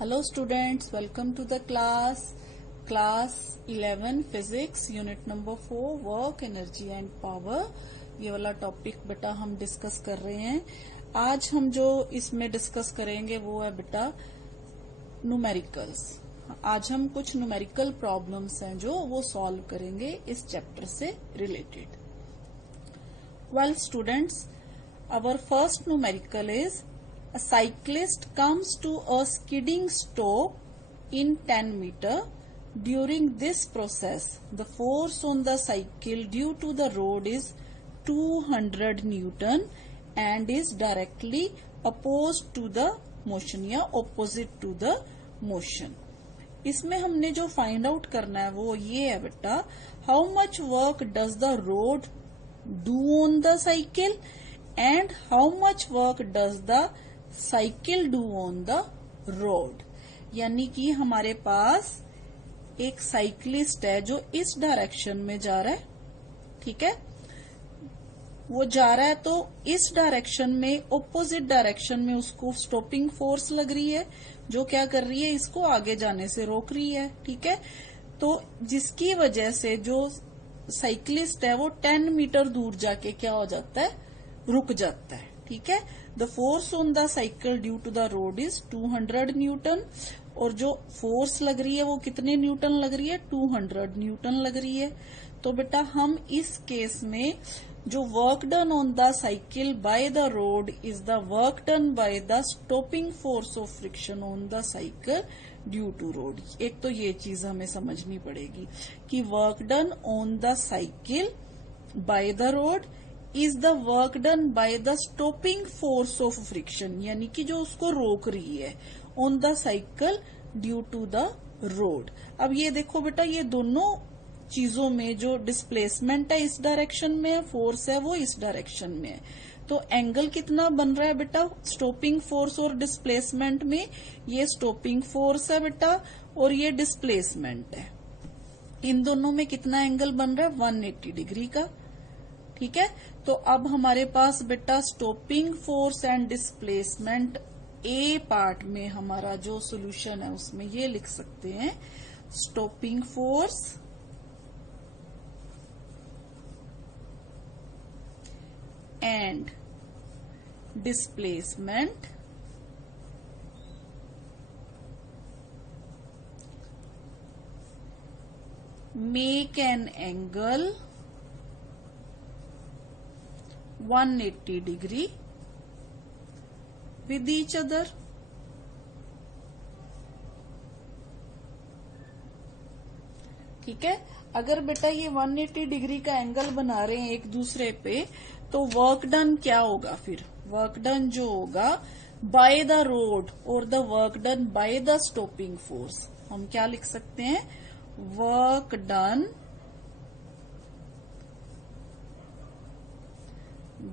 Hello students, welcome to the class 11 physics unit number 4 work energy and power। ये वाला topic बेटा हम discuss कर रहे हैं। आज हम जो इसमें डिस्कस करेंगे वो है बेटा न्यूमेरिकल्स। आज हम कुछ न्यूमेरिकल प्रॉब्लम्स हैं जो वो सॉल्व करेंगे इस चैप्टर से related. Well students, our first numerical is a cyclist comes to a skidding stop in 10 meter. During this process, the force on the cycle due to the road is 200 Newton and is directly opposed to the motion या opposite to the motion। इसमें हमने जो find out करना है वो ये है बेटा, how much work does the road do on the cycle and how much work does the cycle do on the road। यानी कि हमारे पास एक साइकिलिस्ट है जो इस डायरेक्शन में जा रहा है, ठीक है, वो जा रहा है तो इस डायरेक्शन में ऑपोजिट डायरेक्शन में उसको स्टॉपिंग फोर्स लग रही है जो क्या कर रही है, इसको आगे जाने से रोक रही है, ठीक है। तो जिसकी वजह से जो साइकिलिस्ट है वो 10 मीटर दूर जाके क्या हो जाता है, रुक जाता है, ठीक है। The force on the cycle due to the road is 200 newton और जो फोर्स लग रही है वो कितने न्यूटन लग रही है, 200 न्यूटन लग रही है। तो बेटा हम इस केस में जो work done on the cycle by the road is the work done by the stopping force of friction on the cycle due to road. एक तो ये चीज हमें समझनी पड़ेगी कि work done on the cycle by the road is the work done by the stopping force of friction, यानी कि जो उसको रोक रही है on the cycle due to the road. अब ये देखो बेटा, ये दोनों चीजों में जो डिस्प्लेसमेंट है इस डायरेक्शन में, फोर्स है वो इस डायरेक्शन में है, तो एंगल कितना बन रहा है बेटा स्टॉपिंग फोर्स और डिस्प्लेसमेंट में, ये स्टॉपिंग फोर्स है बेटा और ये डिस्प्लेसमेंट है। इन दोनों में कितना एंगल बन रहा है, 180 डिग्री का, ठीक है। तो अब हमारे पास बेटा stopping force and displacement A part में हमारा जो सॉल्यूशन है उसमें ये लिख सकते हैं, stopping force and displacement make an angle 180 degree with each other। ठीक है, अगर बेटा ये 180 डिग्री का एंगल बना रहे हैं एक दूसरे पे तो वर्क डन क्या होगा, फिर वर्क डन जो होगा बाय द रोड और the work done by the stopping force, हम क्या लिख सकते हैं, work done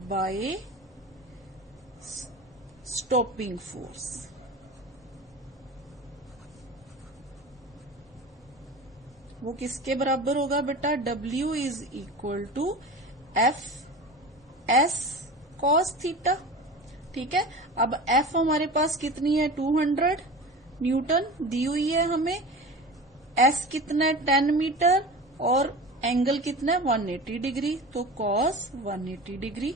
by stopping force. वो किसके बराबर होगा बेटा, W is equal to F S cos theta, ठीक है। अब F हमारे पास कितनी है, 200 न्यूटन दी हुई है हमें, S कितना है 10 मीटर और एंगल कितना है 180 डिग्री, तो कॉस 180 डिग्री,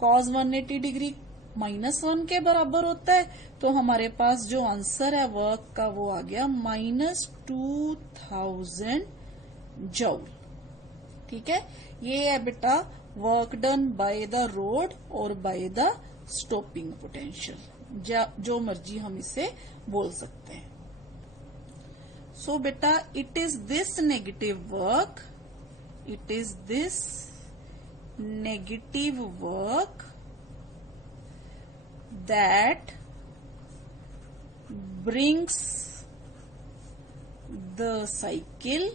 कॉस 180 डिग्री -1 के बराबर होता है, तो हमारे पास जो आंसर है वर्क का वो आ गया -2000 जूल, ठीक है। ये है बेटा work done by the road और बाय द स्टॉपिंग पोटेंशियल, जो मर्जी हम इसे बोल सकते हैं। सो बेटा it is this negative work, it is this negative work that brings the cycle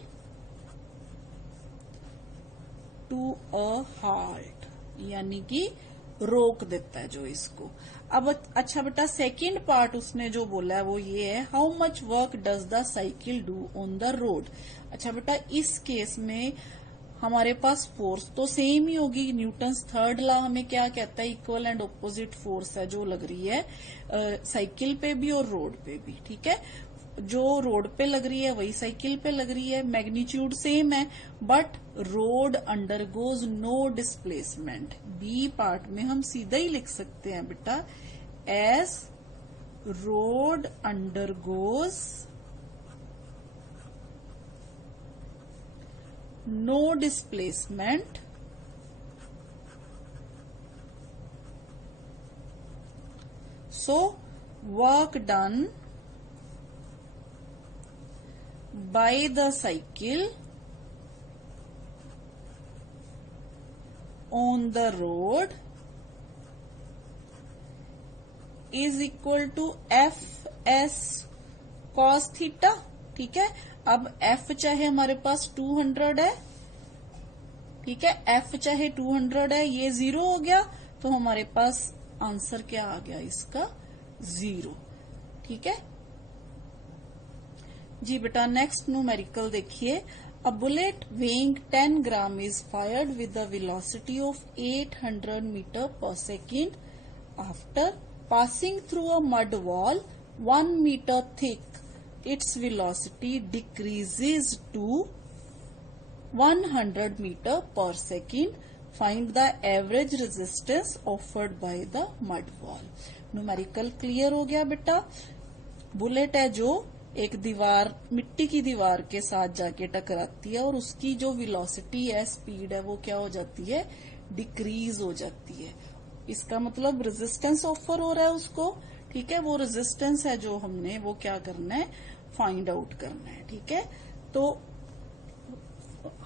to a halt, यानी कि रोक देता है जो इसको। अब अच्छा बेटा सेकंड पार्ट उसने जो बोला है वो ये है, how much work does the cycle do on the road. अच्छा बेटा इस केस में हमारे पास फोर्स तो सेम ही होगी। न्यूटन्स थर्ड लॉ हमें क्या कहता है, इक्वल एंड ऑपोजिट फोर्स है जो लग रही है साइकिल पे भी और रोड पे भी। ठीक है, जो रोड पे लग रही है वही साइकिल पे लग रही है, मैग्नीट्यूड सेम है, but road undergoes no displacement. B part में हम सीधा ही लिख सकते हैं बेटा, as road undergoes no displacement so work done by the cycle on the road is equal to Fs cos theta। ठीक है, अब F चाहे हमारे पास 200 है, ठीक है, F चाहे 200 है, ये 0 हो गया तो हमारे पास आंसर क्या आ गया इसका, 0। ठीक है जी बेटा, नेक्स्ट न्यूमेरिकल देखिए। A bullet weighing 10 gram is fired with the velocity of 800 metre पर second after passing through a mud wall 1 metre thick. Its velocity decreases to 100 meter per second. Find the average resistance offered by the mud wall. Numerical clear हो गया बेटा। Bullet है जो एक दीवार, मिट्टी की दीवार के साथ जाके टकराती है और उसकी जो वेलोसिटी है, स्पीड है, वो क्या हो जाती है, डिक्रीज हो जाती है। इसका मतलब रेजिस्टेंस ऑफर हो रहा है उसको। ठीक है, वो रेजिस्टेंस है जो हमने वो क्या करना है, फाइंड आउट करना है। ठीक है, तो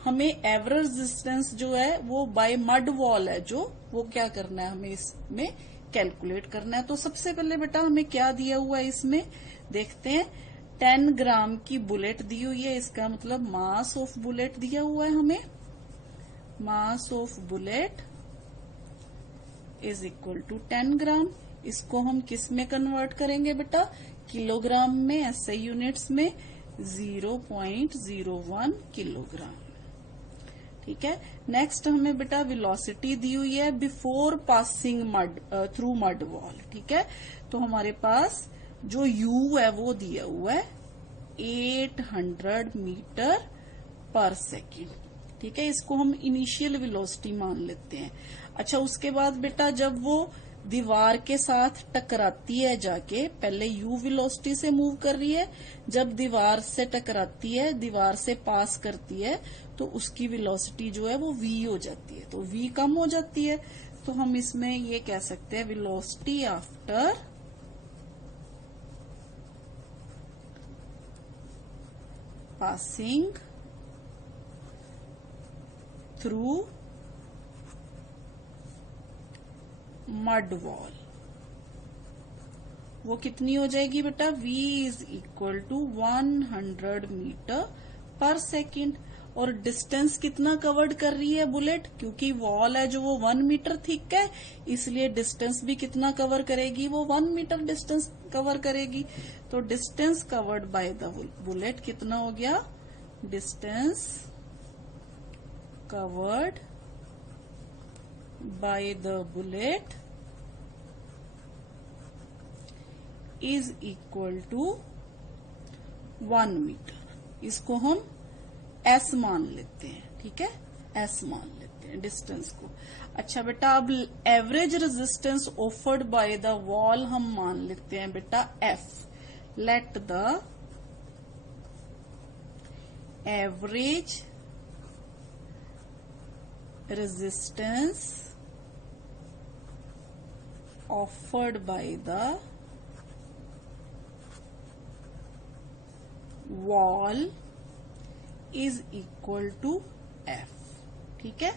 हमें एवरेज रेजिस्टेंस जो है वो बाय मड वॉल है जो, वो क्या करना है, हमें इसमें कैलकुलेट करना है। तो सबसे पहले बेटा हमें क्या दिया हुआ है इसमें, देखते हैं। 10 ग्राम की बुलेट दी हुई है, इसका मतलब मास ऑफ बुलेट दिया हुआ है हमें। Mass of bullet is equal to 10 gram. इसको हम किस में कन्वर्ट करेंगे बेटा, किलोग्राम में, एसआई यूनिट्स में 0.01 किलोग्राम। ठीक है, नेक्स्ट हमें बेटा वेलोसिटी दी हुई है before passing mud through mud wall. ठीक है, तो हमारे पास जो u है वो दिया हुआ है 800 मीटर पर सेकेंड। ठीक है, इसको हम इनिशियल वेलोसिटी मान लेते हैं। अच्छा, उसके बाद बेटा जब वो दीवार के साथ टकराती है जाके, पहले u वेलोसिटी से मूव कर रही है, जब दीवार से टकराती है, दीवार से पास करती है, तो उसकी वेलोसिटी जो है वो v हो जाती है, तो v कम हो जाती है। तो हम इसमें ये कह सकते हैं velocity after passing through mud wall, वो कितनी हो जाएगी बेटा, v is equal to 100 meter पर सेकेंड। और डिस्टेंस कितना कवर्ड कर रही है बुलेट, क्योंकि वॉल है जो वो 1 मीटर थिक है, इसलिए डिस्टेंस भी कितना कवर करेगी, वो 1 मीटर डिस्टेंस कवर करेगी। तो distance covered by the bullet कितना हो गया, distance covered by the bullet is equal to 1 meter. इसको हम S मान लेते हैं। ठीक है, S मान लेते हैं डिस्टेंस को। अच्छा बेटा, अब average resistance offered by the wall हम मान लेते हैं बेटा F। Let the average resistance offered by the wall is equal to F। ठीक है,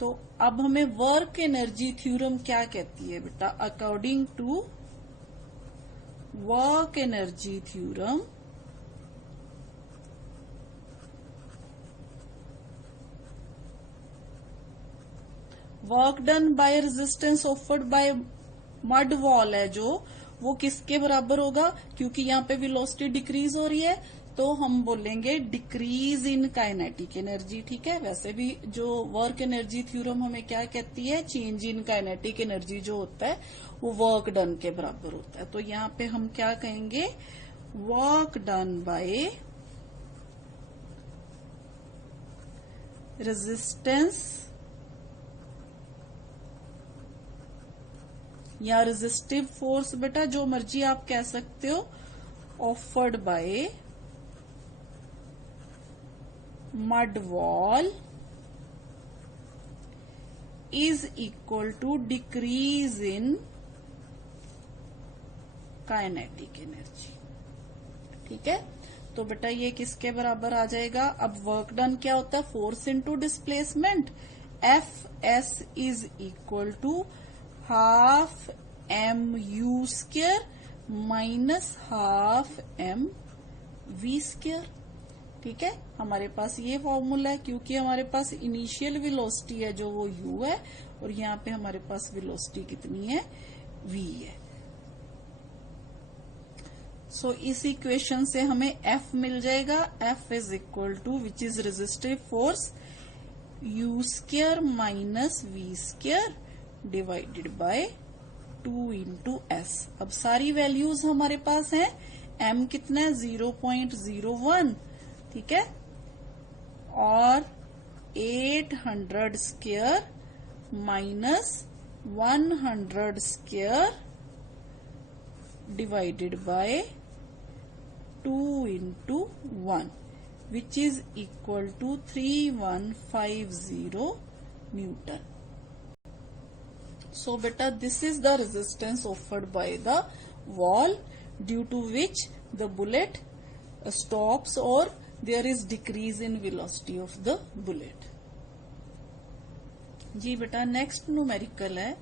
तो अब हमें वर्क एनर्जी थ्योरम क्या कहती है बेटा, according to work energy theorem work done by resistance offered by mud wall है जो, वो किसके बराबर होगा, क्योंकि यहाँ पे वेलोसिटी डिक्रीज हो रही है तो हम बोलेंगे डिक्रीज इन काइनेटिक एनर्जी। ठीक है, वैसे भी जो वर्क एनर्जी थ्योरम हमें क्या कहती है, चेंज इन काइनेटिक एनर्जी जो होता है वो वर्क डन के बराबर होता है। तो यहाँ पे हम क्या कहेंगे, वर्क डन बाय रेजिस्टेंस या रेजिस्टिव फोर्स, बेटा जो मर्जी आप कह सकते हो, offered by mud wall is equal to decrease in kinetic energy. ठीक है, तो बेटा ये किसके बराबर आ जाएगा, अब वर्क डन क्या होता है, force into displacement, F S is equal to half M U square minus half M V square. ठीक है, हमारे पास ये फॉर्मूला है क्योंकि हमारे पास इनिशियल वेलोसिटी है जो वो u है और यहाँ पे हमारे पास वेलोसिटी कितनी है, v है। सो इस इक्वेशन से हमें f मिल जाएगा, f is equal to which is resistive force u square minus v square divided by 2 into s। अब सारी वैल्यूज हमारे पास हैं, m कितना है 0.01, ठीक है, और 800 square minus 100 square divided by 2 into 1 which is equal to 3150 newton. So beta, this is the resistance offered by the wall due to which the bullet stops or there is decrease in velocity of the bullet. जी बेटा, next numerical है,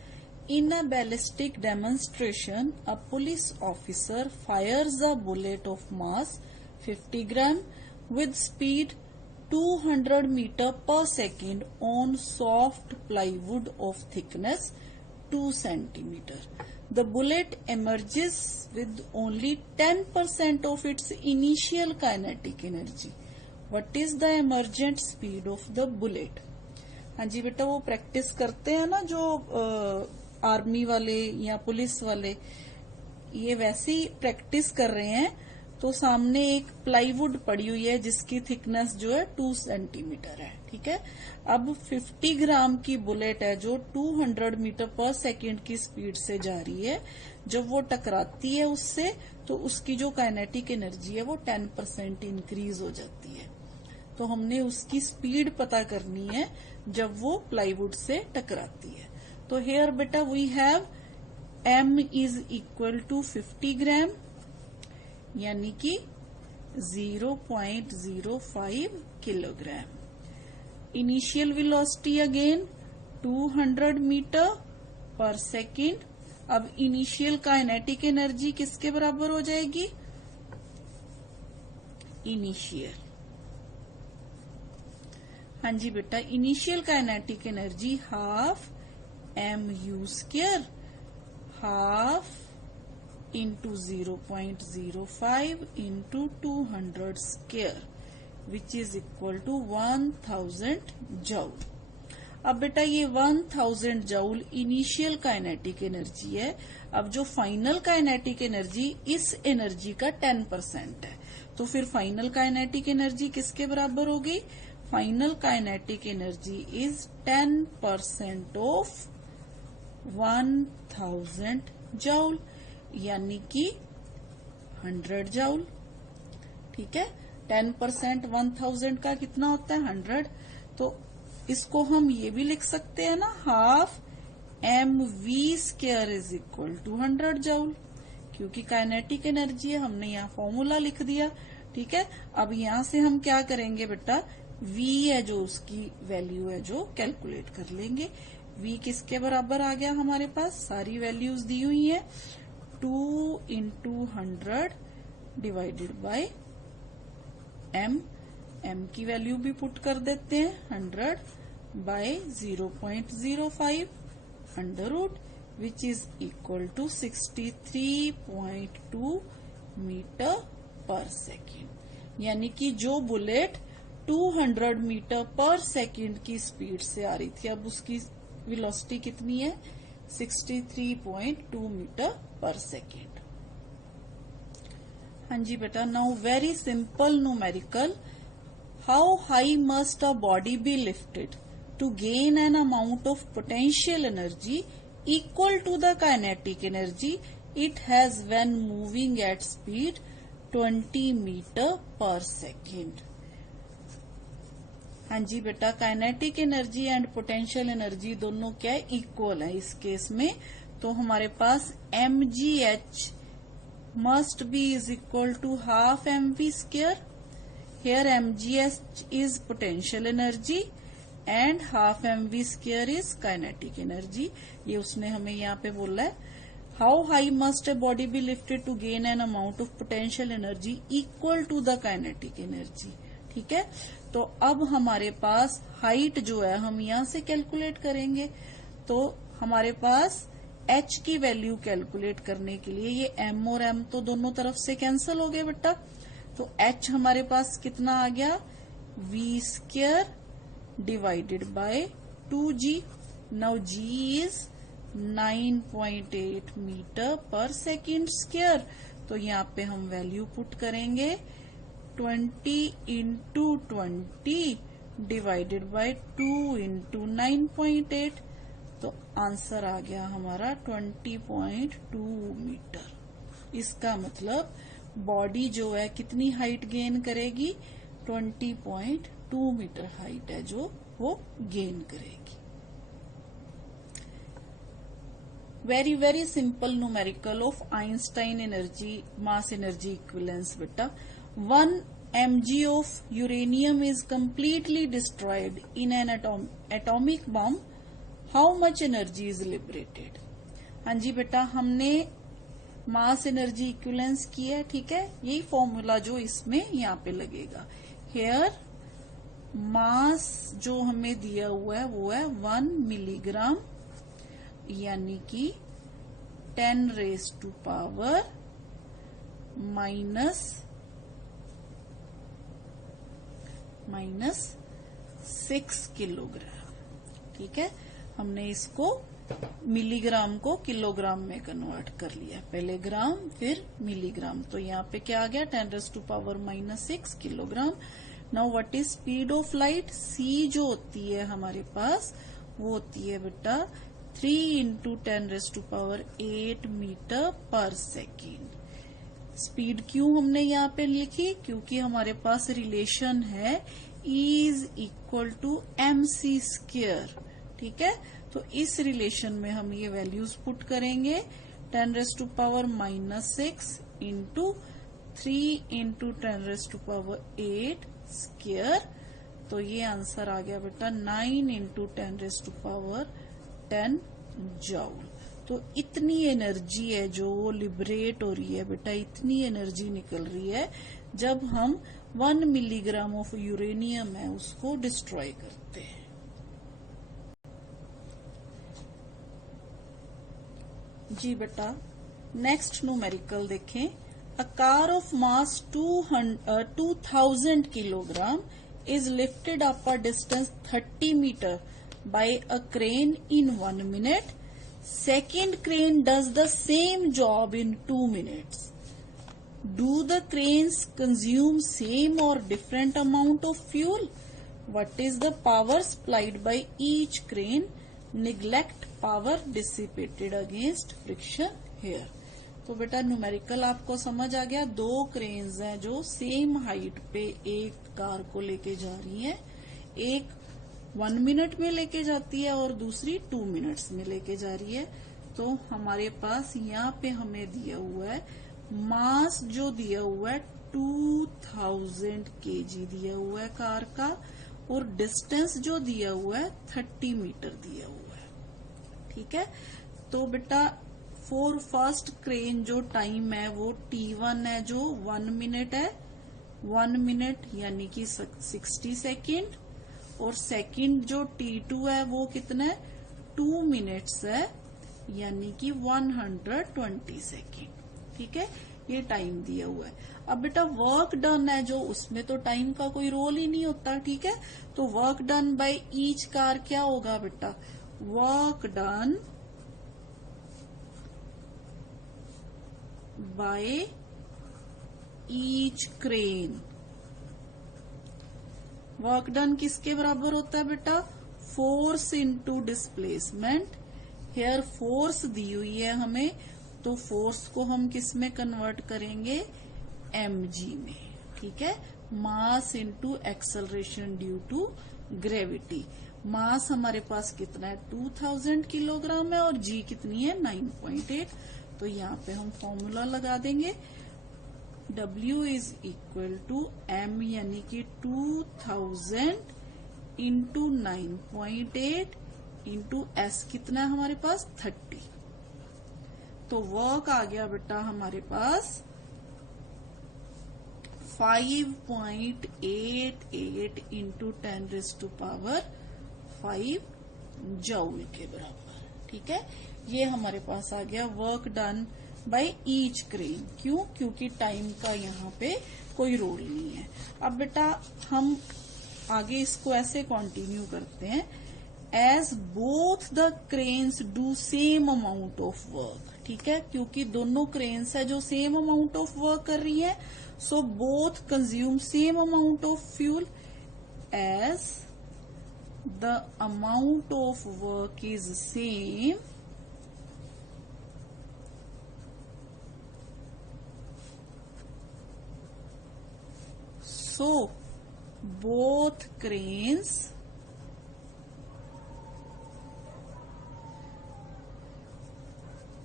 in a ballistic demonstration a police officer fires a bullet of mass 50 gram with speed 200 meter per second on soft plywood of thickness 2 centimeter. The bullet emerges with only 10% of its initial kinetic energy. What is the emergent speed of the bullet? हाँ जी बेटा, वो practice करते हैं ना जो army वाले या पुलिस वाले, ये वैसी प्रैक्टिस कर रहे हैं। तो सामने एक प्लाईवुड पड़ी हुई है जिसकी थिकनेस जो है 2 सेंटीमीटर है। ठीक है, अब 50 ग्राम की बुलेट है जो 200 मीटर पर सेकेंड की स्पीड से जा रही है। जब वो टकराती है उससे तो उसकी जो काइनेटिक एनर्जी है वो 10% इंक्रीज हो जाती है। तो हमने उसकी स्पीड पता करनी है जब वो प्लाईवुड से टकराती है। तो हेयर बेटा we have m is equal to 50 gram यानी कि 0.05 kilogram. Initial velocity again 200 metre पर सेकेंड। अब इनिशियल काइनेटिक एनर्जी किसके बराबर हो जाएगी, इनिशियल, हाँ जी बेटा, initial kinetic energy half M U square half into 0.05 into 200 square which is equal to 1000 joule. अब बेटा ये 1000 जूल इनिशियल काइनेटिक एनर्जी है। अब जो फाइनल काइनेटिक एनर्जी इस एनर्जी का 10% है, तो फिर फाइनल काइनेटिक एनर्जी किसके बराबर होगी, final kinetic energy is 10% of 1000 joule यानी कि 100 जूल। ठीक है, 10% 1000 का कितना होता है 100। तो इसको हम ये भी लिख सकते हैं ना, half M V square is equal to 100 joule, क्योंकि काइनेटिक एनर्जी है, हमने यहाँ फॉर्मूला लिख दिया। ठीक है, अब यहाँ से हम क्या करेंगे बेटा, v है जो उसकी वैल्यू है जो कैलकुलेट कर लेंगे। v किसके बराबर आ गया हमारे पास, सारी वैल्यूज दी हुई है, 2 into 100 divided by m। m की वैल्यू भी पुट कर देते हैं, 100 बाय 0.05 under root which is equal to 63.2 meter पर सेकेंड। यानी कि जो बुलेट 200 मीटर पर सेकेंड की स्पीड से आ रही थी, अब उसकी वेलोसिटी कितनी है? 63.2 मीटर पर सेकेंड। हाँ जी बेटा, now very simple numerical. How high must a body be lifted to gain an amount of potential energy equal to the kinetic energy it has when moving at speed 20 meter per second। हाँ जी बेटा, kinetic energy and potential energy दोनों क्या है? Equal है इस case में। तो हमारे पास mgh must be is equal to half mv square। Here mgh is potential energy and half mv square is kinetic energy. ये उसने हमें यहाँ पे बोला है। How high must a body be lifted to gain an amount of potential energy equal to the kinetic energy. ठीक है, तो अब हमारे पास हाइट जो है हम यहाँ से कैलकुलेट करेंगे। तो हमारे पास h की वैल्यू कैलकुलेट करने के लिए ये m और m तो दोनों तरफ से कैंसिल हो गए बेटा। तो h हमारे पास कितना आ गया? v square divided by 2g। Now g is 9.8 metre पर सेकेंड स्क्वायर। तो यहाँ पे हम वैल्यू पुट करेंगे 20 इंटू 20 डिवाइडेड बाय 2 इंटू 9.8। तो आंसर आ गया हमारा 20.2 मीटर। इसका मतलब बॉडी जो है कितनी हाइट गेन करेगी? 20.2 मीटर हाइट है जो वो गेन करेगी। Very very simple numerical of Einstein energy mass energy equivalence बेटा। 1 mg of uranium is completely destroyed in an atomic bomb, how much energy is liberated? हाँ जी बेटा, हमने मास एनर्जी इक्विवेलेंस किया है। ठीक है, यही फॉर्मूला जो इसमें यहाँ पे लगेगा। हेयर मास जो हमें दिया हुआ है वो है 1 मिलीग्राम, यानी कि 10 raise to power minus 6 kilogram. ठीक है, हमने इसको मिलीग्राम को किलोग्राम में कन्वर्ट कर लिया, पहले ग्राम फिर मिलीग्राम। तो यहाँ पे क्या आ गया? 10 raise to power -6 kilogram. Now what is speed of light? C जो होती है हमारे पास वो होती है बेटा 3 into 10 raise to power 8 metre पर सेकेंड। स्पीड क्यों हमने यहाँ पे लिखी? क्योंकि हमारे पास रिलेशन है E is equal to mc square. ठीक है, तो इस रिलेशन में हम ये वैल्यूज पुट करेंगे 10 raise to power -6 into 3 into 10 raise to power 8 square. तो ये आंसर आ गया बेटा 9 into 10 raise to power 10 joule. तो इतनी एनर्जी है जो लिबरेट हो रही है बेटा, इतनी एनर्जी निकल रही है जब हम 1 मिलीग्राम ऑफ यूरेनियम है उसको डिस्ट्रॉय करते हैं। जी बेटा, नेक्स्ट न्यूमेरिकल देखें। A car of mass 2000 kilogram is lifted up a distance 30 meter by a crane in 1 minute. Second crane does the same job in 2 minutes. Do the cranes consume same or different amount of fuel? What is the power supplied by each crane? Neglect power dissipated against friction here. तो बेटा numerical आपको समझ आ गया। 2 cranes हैं जो same height पे एक car को लेके जा रही हैं। एक 1 मिनट में लेके जाती है और दूसरी 2 मिनट्स में लेके जा रही है। तो हमारे पास यहाँ पे हमें दिया हुआ है मास जो दिया हुआ है 2000 kg दिया हुआ है कार का, और डिस्टेंस जो दिया हुआ है 30 मीटर दिया हुआ है। ठीक है, तो बेटा फॉर फर्स्ट क्रेन जो टाइम है वो T1 है जो 1 मिनट है, 1 मिनट यानी कि 60 सेकेंड, और सेकेंड जो T2 है वो कितना है 2 मिनट्स है, यानी कि 120 सेकेंड। ठीक है, ये टाइम दिया हुआ है। अब बेटा वर्क डन है जो, उसमें तो टाइम का कोई रोल ही नहीं होता। ठीक है, तो work done by each car क्या होगा बेटा, work done by each crane. Work done किसके बराबर होता है बेटा, force into displacement. Here force दी हुई है हमें, तो फोर्स को हम किस में कन्वर्ट करेंगे, mg में। ठीक है, mass into acceleration due to gravity. Mass हमारे पास कितना है, 2000 किलोग्राम है, और g कितनी है, 9.8। तो यहाँ पे हम फॉर्मूला लगा देंगे, W is equal to m यानी कि 2000 इंटू 9.8 इंटू s कितना है हमारे पास, 30। तो वर्क आ गया बेटा हमारे पास 5.88 इंटू 10⁵ जूल के बराबर। ठीक है, ये हमारे पास आ गया work done by each crane. क्यों, क्योंकि टाइम का यहाँ पे कोई रोल नहीं है। अब बेटा हम आगे इसको ऐसे कंटिन्यू करते हैं, as both the cranes do same amount of work. ठीक है, क्योंकि दोनों क्रेन्स है जो सेम अमाउंट ऑफ वर्क कर रही है, so both consume same amount of fuel. As the amount of work is same, so both cranes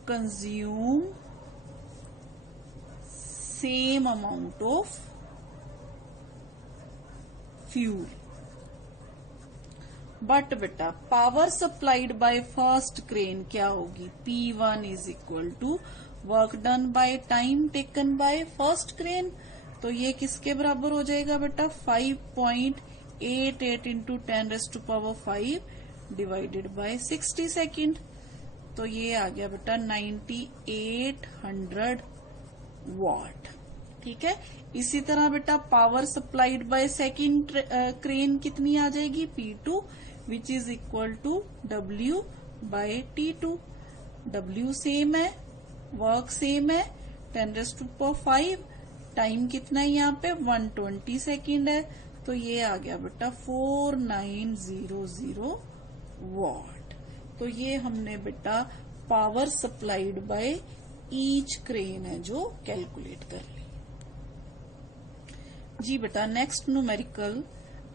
consume same amount of fuel. But बेटा power supplied by first crane क्या होगी, P1 is equal to work done by time taken by first crane. तो ये किसके बराबर हो जाएगा बेटा, 5.88 इंटू 10⁵ डिवाइडेड बाय 60 सेकेंड। तो ये आ गया बेटा 9800 वॉट। ठीक है, इसी तरह बेटा power supplied by second crane कितनी आ जाएगी, P2 which is equal to W by T2। W same है, वर्क सेम है, 10⁵, टाइम कितना है यहाँ पे, 120 सेकेंड है। तो ये आ गया बेटा 4900 वॉट। तो ये हमने बेटा power supplied by each crane है जो कैलकुलेट कर ली। जी बेटा next numerical,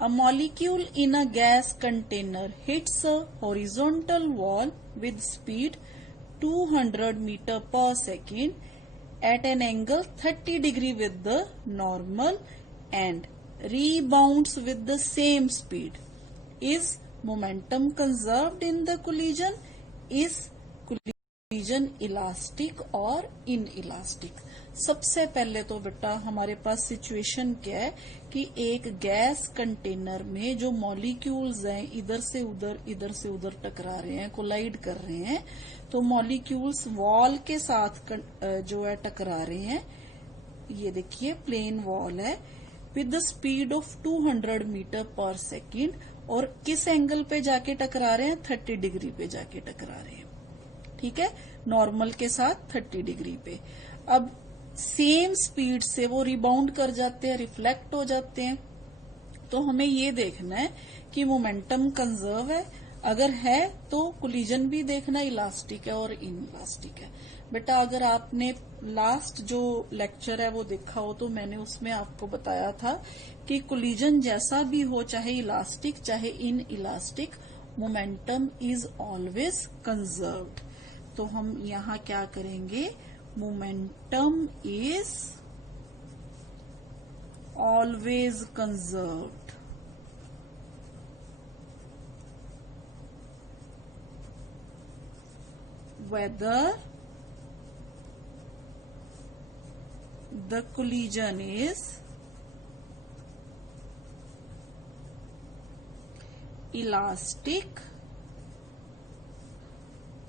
a molecule in a gas container hits a horizontal wall with speed 200 metre पर second at an angle 30 degree with the normal and rebounds with the same speed. Is momentum conserved in the collision? Is collision elastic or inelastic? सबसे पहले तो बेटा हमारे पास situation क्या है कि एक गैस कंटेनर में जो मॉलिक्यूल्स हैं इधर से उधर टकरा रहे हैं, कोलाइड कर रहे हैं। तो मॉलिक्यूल्स वॉल के साथ जो है टकरा रहे हैं, ये देखिए प्लेन वॉल है, with the speed of 200 metre पर सेकेंड। और किस एंगल पे जाके टकरा रहे हैं, 30 डिग्री पे जाके टकरा रहे हैं। ठीक है, नॉर्मल के साथ 30 डिग्री पे। अब सेम स्पीड से वो रिबाउंड कर जाते हैं, रिफ्लेक्ट हो जाते हैं। तो हमें ये देखना है कि मोमेंटम कंजर्व है, अगर है तो कोलिजन भी देखना इलास्टिक है और इनइलास्टिक है। बेटा अगर आपने लास्ट जो लेक्चर है वो देखा हो तो मैंने उसमें आपको बताया था कि कोलिजन जैसा भी हो, चाहे इलास्टिक चाहे inelastic, momentum is always conserved. तो हम यहाँ क्या करेंगे, momentum is always conserved whether the collision is elastic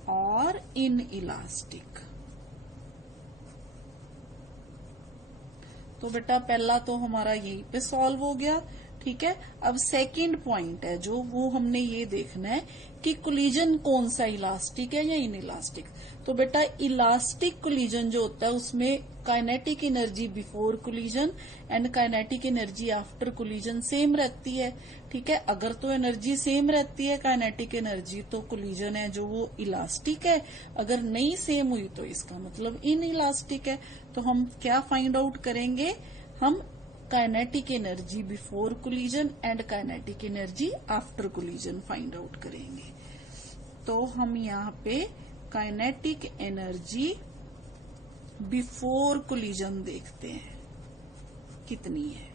और इनइलास्टिक। तो बेटा पहला तो हमारा यहीं पे सॉल्व हो गया, ठीक है। अब सेकंड पॉइंट है जो वो हमने ये देखना है कि कोलिजन कौन सा इलास्टिक है या इनइलास्टिक। तो बेटा इलास्टिक कोलिजन जो होता है उसमें kinetic energy before collision and kinetic energy after collision same रहती है, ठीक है। अगर तो एनर्जी सेम रहती है काइनेटिक एनर्जी तो कोलिजन है जो वो इलास्टिक है, अगर नहीं सेम हुई तो इसका मतलब इनइलास्टिक है। तो हम क्या फाइंड आउट करेंगे, हम kinetic energy before collision and kinetic energy after collision find out करेंगे। तो हम यहाँ पे काइनेटिक एनर्जी बिफोर कोलिजन देखते हैं कितनी है।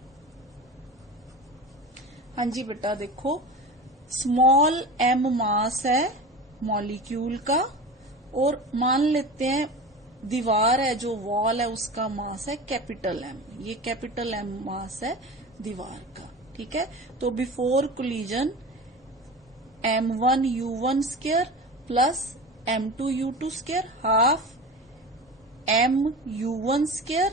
हाँ जी बेटा देखो, स्मॉल m मास है मॉलिक्यूल का, और मान लेते हैं दीवार है जो वॉल है उसका मास है कैपिटल M, ये कैपिटल M मास है दीवार का, ठीक है। तो before collision m1u1 square plus m2u2 square half mu1 square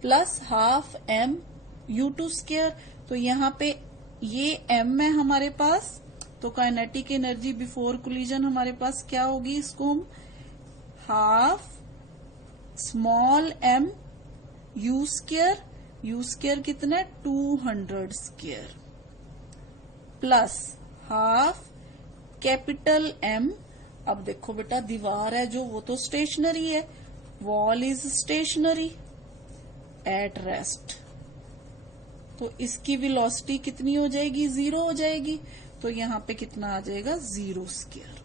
plus half mu2 square. तो यहाँ पे ये m है हमारे पास, तो काइनेटिक एनर्जी बिफोर कोलिजन हमारे पास क्या होगी, इसको हम half small m u square कितना है 200 square plus half capital M। अब देखो बेटा दीवार है जो वो तो स्टेशनरी है, wall is stationary at rest, तो इसकी वेलोसिटी कितनी हो जाएगी, 0 हो जाएगी। तो यहाँ पे कितना आ जाएगा 0 स्क्वायर,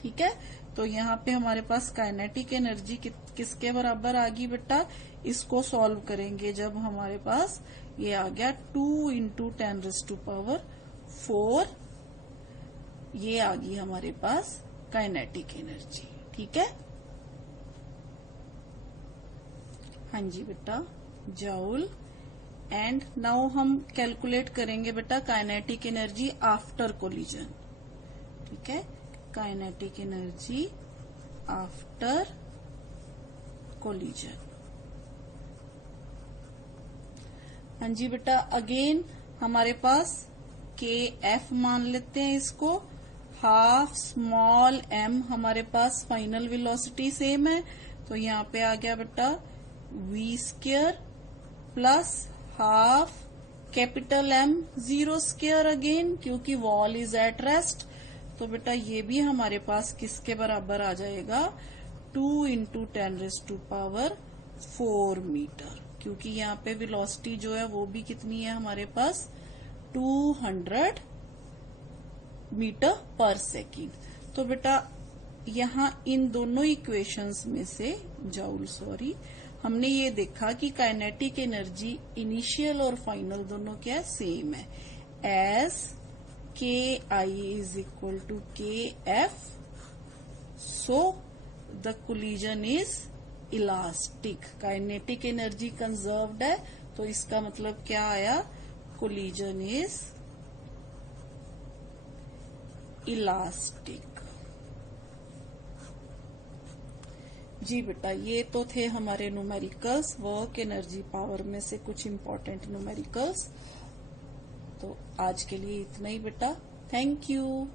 ठीक है। तो यहाँ पे हमारे पास काइनेटिक एनर्जी किसके बराबर आ गई बेटा, इसको सॉल्व करेंगे जब हमारे पास ये आ गया 2 इंटू 10⁴, ये आ गई हमारे पास काइनेटिक एनर्जी, ठीक है। हाँ जी बेटा जूल। एंड नाउ हम कैलकुलेट करेंगे बेटा काइनेटिक एनर्जी आफ्टर कोलिजन, ठीक है। Kinetic energy after collision. हाँ जी बेटा अगेन हमारे पास KF मान लेते हैं इसको, हाफ स्मॉल m हमारे पास फाइनल वेलोसिटी सेम है, तो यहाँ पे आ गया बेटा v square plus half capital M 0 square again क्योंकि वॉल इज एट रेस्ट। तो बेटा ये भी हमारे पास किसके बराबर आ जाएगा 2 इंटू 10⁴ मीटर, क्योंकि यहाँ पे वेलोसिटी जो है वो भी कितनी है हमारे पास 200 मीटर पर सेकेंड। तो बेटा यहाँ इन दोनों इक्वेशंस में से हमने ये देखा कि काइनेटिक एनर्जी इनिशियल और फाइनल दोनों क्या है सेम है, as KI is equal to KF, so the collision is elastic. Kinetic energy conserved है तो इसका मतलब क्या आया, कोलिजन इज इलास्टिक। जी बेटा ये तो थे हमारे न्यूमेरिकल्स, वर्क एनर्जी पावर में से कुछ इम्पोर्टेंट न्यूमेरिकल्स। तो आज के लिए इतना ही बेटा, थैंक यू।